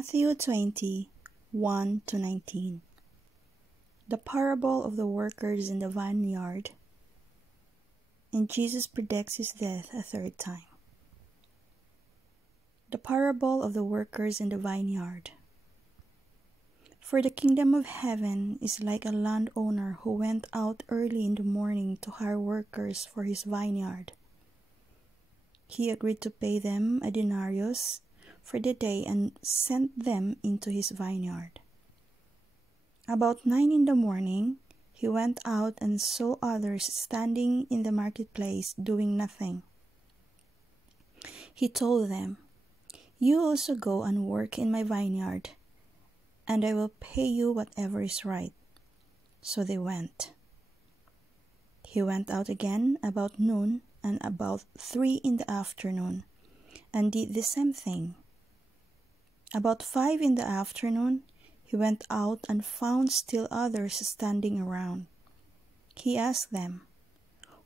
Matthew 20:1-19. The parable of the workers in the vineyard, and Jesus predicts his death a third time. The parable of the workers in the vineyard. For the kingdom of heaven is like a landowner who went out early in the morning to hire workers for his vineyard. He agreed to pay them a denarius for the day and sent them into his vineyard. About 9 in the morning, he went out and saw others standing in the marketplace doing nothing. He told them, "You also go and work in my vineyard, and I will pay you whatever is right." So they went. He went out again about noon and about 3 in the afternoon, and did the same thing. About 5 in the afternoon, he went out and found still others standing around. He asked them,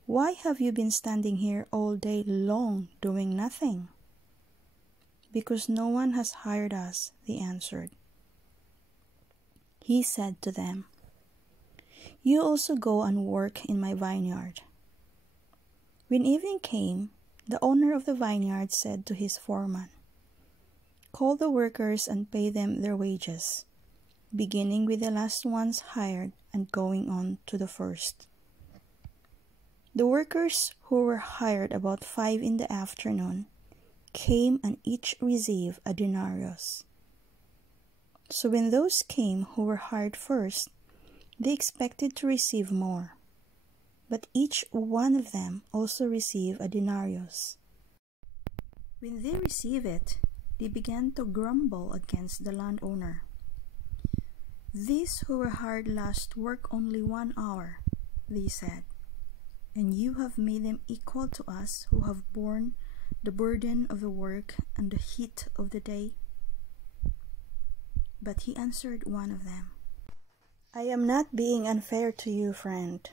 "Why have you been standing here all day long doing nothing?" "Because no one has hired us," they answered. He said to them, "You also go and work in my vineyard." When evening came, the owner of the vineyard said to his foreman, "Call the workers and pay them their wages, beginning with the last ones hired and going on to the first." The workers who were hired about 5 in the afternoon came and each received a denarius. So when those came who were hired first, they expected to receive more, but each one of them also received a denarius. When they received it, they began to grumble against the landowner. "These who were hired last work only 1 hour," they said, "and you have made them equal to us who have borne the burden of the work and the heat of the day." But he answered one of them, "I am not being unfair to you, friend.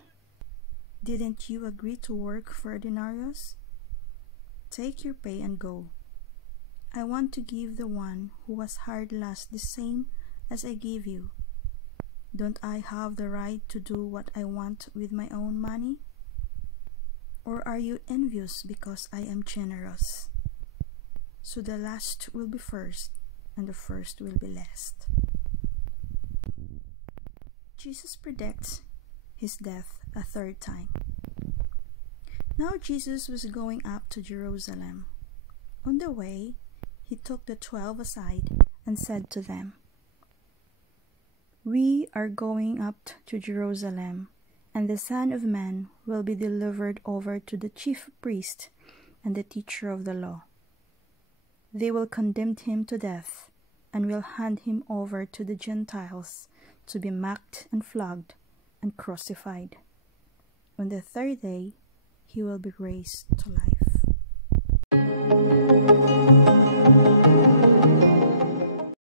Didn't you agree to work for a denarius? Take your pay and go. I want to give the one who was hired last the same as I gave you. Don't I have the right to do what I want with my own money? Or are you envious because I am generous? So the last will be first, and the first will be last." Jesus predicts his death a third time. Now Jesus was going up to Jerusalem. On the way, he took the 12 aside and said to them, "We are going up to Jerusalem, and the Son of Man will be delivered over to the chief priest and the teacher of the law. They will condemn him to death and will hand him over to the Gentiles to be mocked and flogged and crucified. On the third day, he will be raised to life."